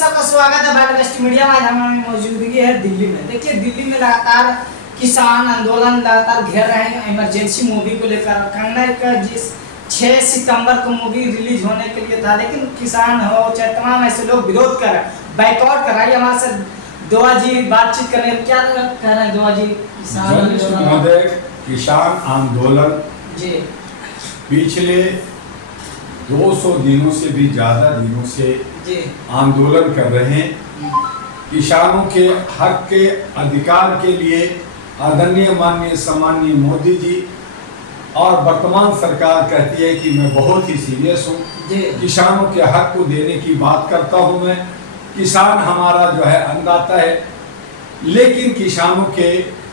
सबका स्वागत है भारत वेस्ट मीडिया में। हमारी मौजूदगी है दिल्ली में। देखिए दिल्ली में लगातार किसान आंदोलन लगातार घेर रहे हैं इमरजेंसी मूवी को लेकर। कंगना का जिस 6 सितंबर को मूवी रिलीज होने के लिए था, लेकिन किसान हो चाहे तमाम ऐसे लोग विरोध कर रहे हैं, बाइकआउट कर रहा है। हमारे साथ दोआ जी बातचीत कर रहे हैं। क्या कह रहे हैं दोआ जी? किसान आंदोलन जी पिछले 200 दिनों से भी ज्यादा दिनों से आंदोलन कर रहे हैं। किसानों के हक के अधिकार के लिए आदरणीय माननीय सम्माननीय मोदी जी और वर्तमान सरकार कहती है कि मैं बहुत ही सीरियस हूँ, किसानों के हक को देने की बात करता हूँ। मैं किसान हमारा जो है अन्नदाता है, लेकिन किसानों के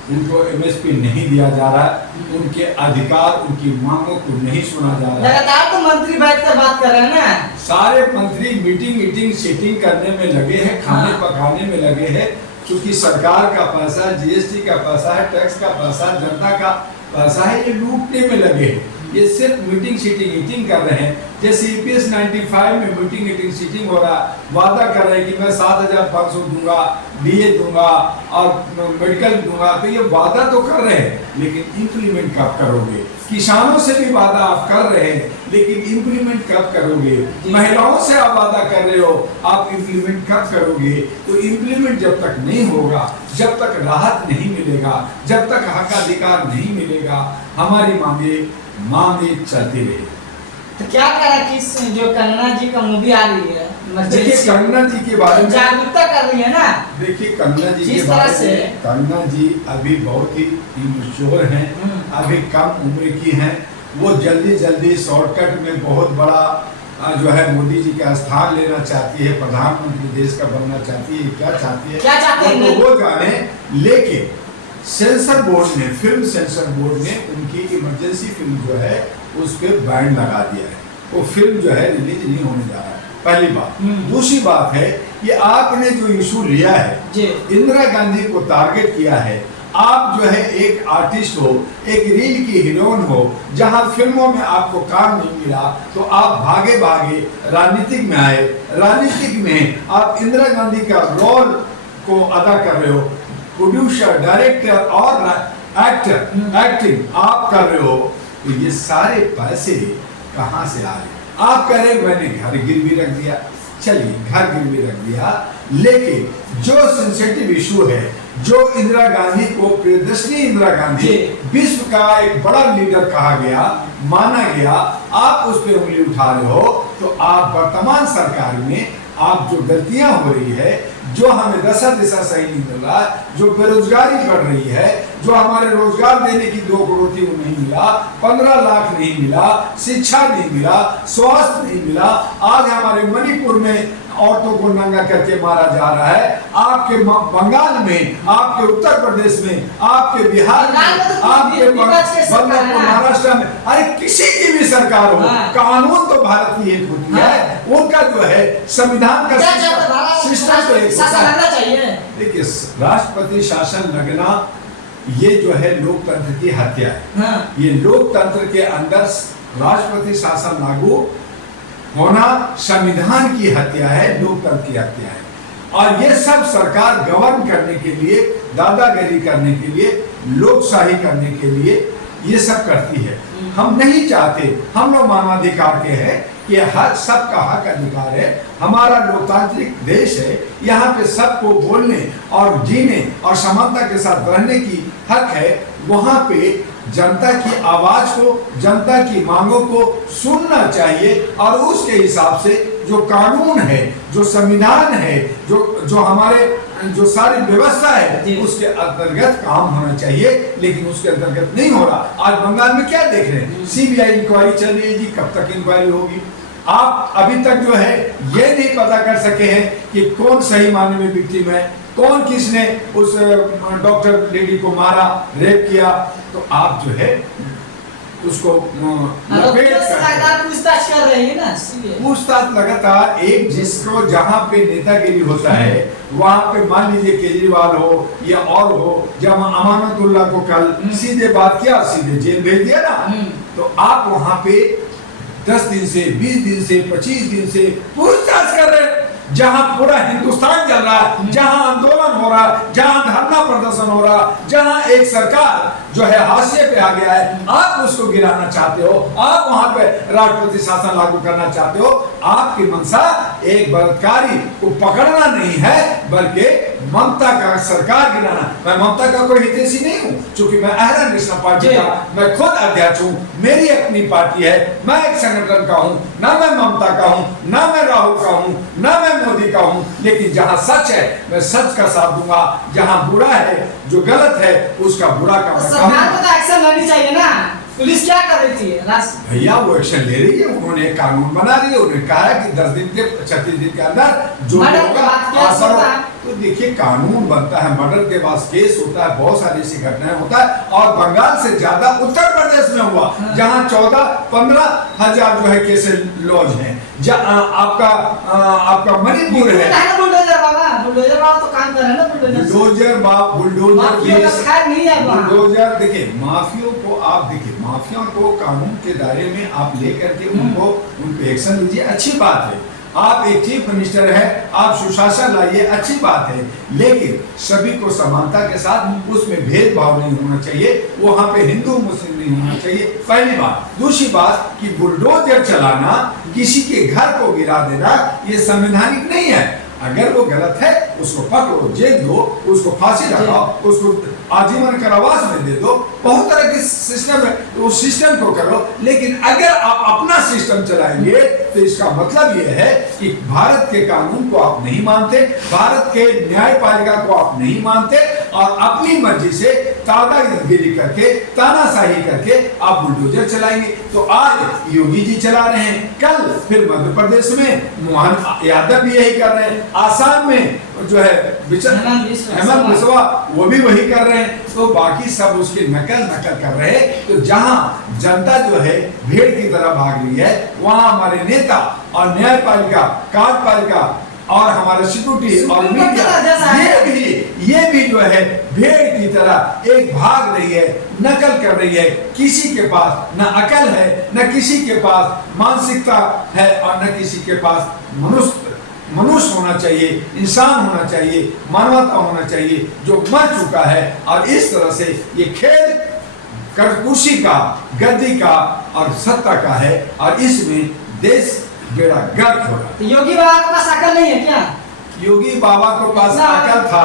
उनको एमएसपी नहीं दिया जा रहा है, उनके अधिकार उनकी मांगों को नहीं सुना जा रहा है। लगातार तो मंत्री बैठकर बात कर रहे हैं ना, सारे मंत्री मीटिंग सीटिंग करने में लगे हैं, खाने पकाने में लगे हैं, क्योंकि सरकार का पैसा, जीएसटी का पैसा है, टैक्स का पैसा, जनता का पैसा है, ये लूटने में लगे हैं। ये सिर्फ मीटिंग सीटिंग कर रहे हैं। जैसे EPS 95 में मीटिंग सीटिंग हो रहा, वादा कर रहे हैं कि मैं 7,500 दूंगा, DA दूंगा और मेडिकल दूंगा, तो ये वादा तो कर रहे हैं, लेकिन इम्प्लीमेंट कब करोगे? किसानों से भी वादा आप कर रहे हैं, लेकिन इम्प्लीमेंट कब करोगे? महिलाओं से आप वादा कर रहे हो, आप इम्प्लीमेंट कब करोगे? तो इम्प्लीमेंट जब तक नहीं होगा, जब तक राहत नहीं मिलेगा, जब तक हक अधिकार नहीं मिलेगा, हमारी मांगे चलती रही। तो क्या कह रहा है कि जो कंगना जी का मूवी आ रही है, देखिए कंगना जी के बारे में जागरूकता कर रही है ना। देखिए कंगना जी के बारे में, कंगना जी अभी बहुत ही इमेच्योर हैं, अभी कम उम्र की हैं। वो जल्दी शॉर्टकट में बहुत बड़ा जो है मोदी जी का स्थान लेना चाहती है, प्रधानमंत्री देश का बनना चाहती है। क्या चाहती है वो जाने, लेकिन सेंसर बोर्ड ने, फिल्म सेंसर बोर्ड ने उनकी इमरजेंसी फिल्म जो है उस पर बैन लगा दिया है। वो फिल्म जो है रिलीज नहीं होने जा रहा है, पहली बात। दूसरी बात है कि आपने जो इशू लिया है, इंदिरा गांधी को टारगेट किया है। आप जो है एक आर्टिस्ट हो, एक रील की हीरोइन हो, जहां फिल्मों में आपको काम नहीं मिला तो आप भागे राजनीतिक में आए। राजनीतिक में आप इंदिरा गांधी का रोल को अदा कर रहे हो, प्रोड्यूसर, डायरेक्टर और एक्टिंग आप कर रहे हो। तो ये सारे पैसे कहां से आ रहे? आप कह रहे मैंने घर गिरवी रख दिया, चलिए घर गिरवी रख दिया, लेकिन जो सेंसिटिव इशू है, जो इंदिरा गांधी को प्रियदर्शनी इंदिरा गांधी विश्व का एक बड़ा लीडर कहा गया, माना गया, आप उस पर उंगली उठा रहे हो। तो आप वर्तमान सरकार में आप जो गलतियां हो रही है, जो हमें दिशा सही नहीं मिल रहा, जो बेरोजगारी बढ़ रही है, जो हमारे रोजगार देने की 2 करोड़ थी वो नहीं मिला, 15 लाख नहीं मिला, शिक्षा नहीं मिला, स्वास्थ्य नहीं मिला। आज हमारे मणिपुर में औरतों को नंगा करके मारा जा रहा है, आपके बंगाल में, आपके उत्तर प्रदेश में, आपके बिहार में, आपके महाराष्ट्र में, अरे किसी की भी सरकार हो, कानून तो भारत की एक होती है, उनका जो है संविधान का सिस्टम तो एक होता है। देखिए राष्ट्रपति शासन लगना ये जो है लोकतंत्र की हत्या है। ये लोकतंत्र के अंदर राष्ट्रपति शासन लागू होना संविधान की हत्या है, लोकतंत्र की हत्या है। और ये सब सरकार गवर्न करने के लिए, दादागिरी करने के लिए, लोकशाही करने के लिए ये सब करती है। हम नहीं चाहते, हम लोग मानवाधिकार के हैं कि हर सबका हक अधिकार है, हमारा लोकतांत्रिक देश है, यहाँ पे सबको बोलने और जीने और समानता के साथ रहने की हक है। वहाँ पे जनता की आवाज को, जनता की मांगों को सुनना चाहिए और उसके हिसाब से जो कानून है, जो संविधान है, जो हमारे जो सारी व्यवस्था है, उसके अंतर्गत काम होना चाहिए, लेकिन उसके अंतर्गत नहीं हो रहा। आज बंगाल में क्या देख रहे हैं? CBI इंक्वायरी चल रही है जी, कब तक इंक्वायरी होगी? आप अभी तक जो है ये नहीं पता कर सके हैं कि कौन सही मायने में विक्टिम है, कौन किसने उस डॉक्टर लेडी को मारा, रेप किया। तो आप जो है उसको पूछताछ कर रहे हैं ना, पूछताछ लगातार। एक जिसको जहाँ पे नेतागिरी होता है, वहाँ पे मान लीजिए केजरीवाल हो या और हो, जब अमानतुल्लाह को कल सीधे बात किया, सीधे जेल भेज दिया ना, तो आप वहाँ पे 10 दिन से, 20 दिन से, 25 दिन से पूछताछ कर रहे हैं। जहां पूरा हिंदुस्तान जल रहा है, जहां आंदोलन हो रहा है, जहां धरना प्रदर्शन हो रहा है, जहां एक सरकार जो है हाशिए पे आ गया है, आप उसको गिराना चाहते हो, आप वहां पे राष्ट्रपति शासन लागू करना चाहते हो। आपकी मंशा एक बलात्कारी को पकड़ना नहीं है, बल्कि ममता का सरकार गिराना। मैं ममता का कोई हितैषी नहीं हूँ, क्योंकि मैं अहरा नेशनल पार्टी का मैं खुद अध्यक्ष हूँ, मेरी अपनी पार्टी है, मैं एक संगठन का हूँ, ना मैं ममता का हूँ, ना मैं राहुल का हूँ, ना मैं मोदी का हूँ। लेकिन जहाँ सच है मैं सच का साथ दूंगा, जहाँ बुरा है जो गलत है उसका बुरा का मैं सरकार को तो एक्शन लेनी चाहिए ना। पुलिस क्या कर रही थी? भैया वो एक्शन ले रही है, उन्होंने एक कानून बना रही है, उन्होंने कहा है कि 10 दिन के 36 दिन के अंदर जो होगा। तो देखिए कानून बनता है, मर्डर के बाद केस होता है, बहुत सारी ऐसी घटनाएं होता है, और बंगाल से ज्यादा उत्तर प्रदेश में हुआ, जहां 14-15 हजार जो है केस लॉज हैं, आपका मणिपुर है। बुलडोजर बाबा तो काम कर रहे हैं ना, बुलडोजर देखिए माफियों को, आप देखिए माफिया को कानून के दायरे में आप लेकर के उनको एक्शन लीजिए, अच्छी बात है। आप एक चीफ मिनिस्टर है, आप सुशासन लाइए, अच्छी बात है, लेकिन सभी को समानता के साथ, उसमें भेदभाव नहीं होना चाहिए, वहां पे हिंदू मुस्लिम नहीं होना चाहिए, पहली बात। दूसरी बात कि बुलडोजर चलाना, किसी के घर को गिरा देना, ये संवैधानिक नहीं है। अगर वो गलत है उसको पकड़ो, जेल दो, उसको फांसी लगाओ, उसको आजीवन कारावास में दे दो, बहुत तरह के सिस्टम है, तो उस सिस्टम को करो। लेकिन अगर आप अपना सिस्टम चलाएंगे तो इसका मतलब ये है कि भारत के कानून को आप नहीं मानते, भारत के न्यायपालिका को आप नहीं मानते, और अपनी मर्जी से दादागिरी करके, तानाशाही करके आप बुलडोजर चलाएंगे। तो आज योगी जी चला रहे हैं, कल फिर मध्य प्रदेश में मोहन यादव भी यही कर रहे हैं, आसाम में जो है हेमंत बिस्वा वो भी वही कर रहे हैं, तो बाकी सब उसकी नकल कर रहे हैं। तो जहां जनता जो है भेड़ की तरह भाग रही है, वहां हमारे नेता और न्यायपालिका, कार्यपालिका और हमारे सिक्योरिटी और मीडिया ये भी जो है भेड़ की तरह एक भाग रही है, नकल कर रही है। किसी के पास न अकल है, न किसी के पास मानसिकता है, और न किसी के पास मनुष्य होना चाहिए, इंसान होना चाहिए, मानवता होना चाहिए, जो मर चुका है। और इस तरह से ये खेल कुर्सी का, गद्दी का और सत्ता का है, और इसमें देश बेड़ा गर्क हो रहा। योगी बाबा के पास अकल नहीं है क्या? योगी बाबा को पास अकल था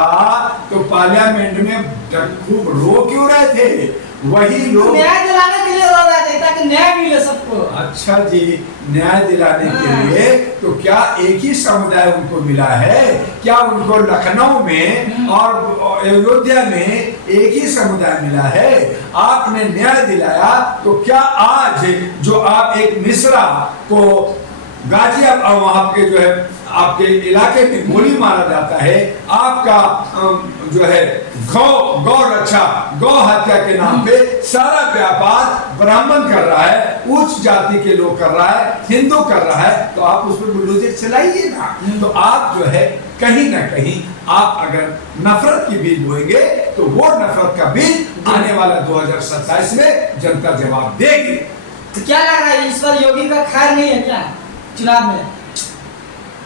तो पार्लियामेंट में खूब रो क्यों रहे थे? वही लोग न्याय दिलाने के लिए रो रहे थे, ताकि न्याय मिले सबको। अच्छा जी, न्याय दिलाने के लिए तो क्या एक ही समुदाय उनको मिला है? क्या उनको लखनऊ में और अयोध्या में एक ही समुदाय मिला है? आपने न्याय दिलाया तो क्या आज जो आप एक मिश्रा को गाजियाबाद वहां के जो है आपके इलाके में गोली मारा जाता है, आपका जो है गौ रक्षा, गौ हत्या के नाम पे सारा व्यापार ब्राह्मण कर रहा है, उच्च जाति के लोग कर रहा है, हिंदू कर रहा है, तो आप उस पर बुलडोजर चलाइए ना। तो आप जो है कहीं ना कहीं आप अगर नफरत की बीज बोएंगे तो वो नफरत का बीज आने वाला 2027 में जनता जवाब देगी। तो क्या लग रहा है इस बार योगी का खैर नहीं है क्या चुनाव में?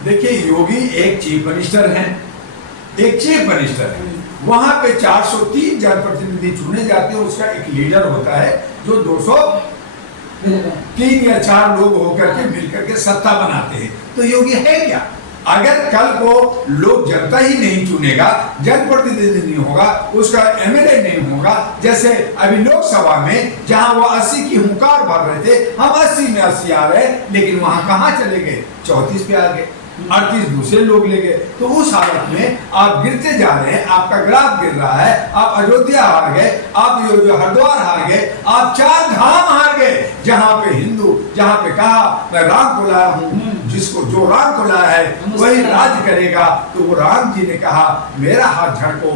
देखिए योगी एक चीफ मिनिस्टर हैं, एक चीफ मिनिस्टर है, वहां पे 403 जनप्रतिनिधि चुने जाते हैं, उसका एक लीडर होता है जो 203 या 4 लोग होकर के मिलकर के सत्ता बनाते हैं। तो योगी है क्या? अगर कल को लोग जनता ही नहीं चुनेगा, जनप्रतिनिधि नहीं होगा, उसका एमएलए नहीं होगा, जैसे अभी लोकसभा में जहां वो 80 की हुंकार भर रहे थे, हम 80 में 80 आ रहे, लेकिन वहां कहां चले गए? 34 पे आ गए, 38 दूसरे लोग ले गए। तो उस हालत में आप गिरते जा रहे हैं, आपका ग्राफ गिर रहा है, आप अयोध्या हार गए, आप हरिद्वार हार गए, आप 4 धाम हार गए, जहां पे हिंदू, जहां पे कहा मैं राम को लाया हूं, जिसको जो राम को लाया है वही राज करेगा, तो वो राम जी ने कहा मेरा हाथ झड़को,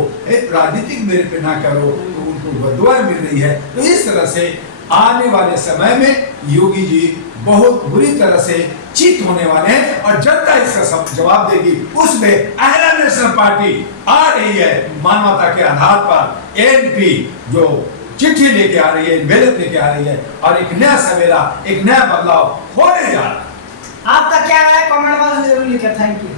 राजनीतिक मेरे पे ना करो, तो उनको बददुआएं मिल रही है। तो इस तरह से आने वाले समय में योगी जी बहुत बुरी तरह से चित होने वाले हैं, और जनता इसका सब जवाब देगी। उसमें अहरा नेशनल पार्टी आ रही है मानवता के आधार पर, एनपी जो चिट्ठी लेके आ रही है, मेहनत लेके आ रही है, और एक नया सवेरा, एक नया बदलाव होने जा रहा है। आपका क्या है? कमेंट बॉक्स में जरूर लिखें। Thank you.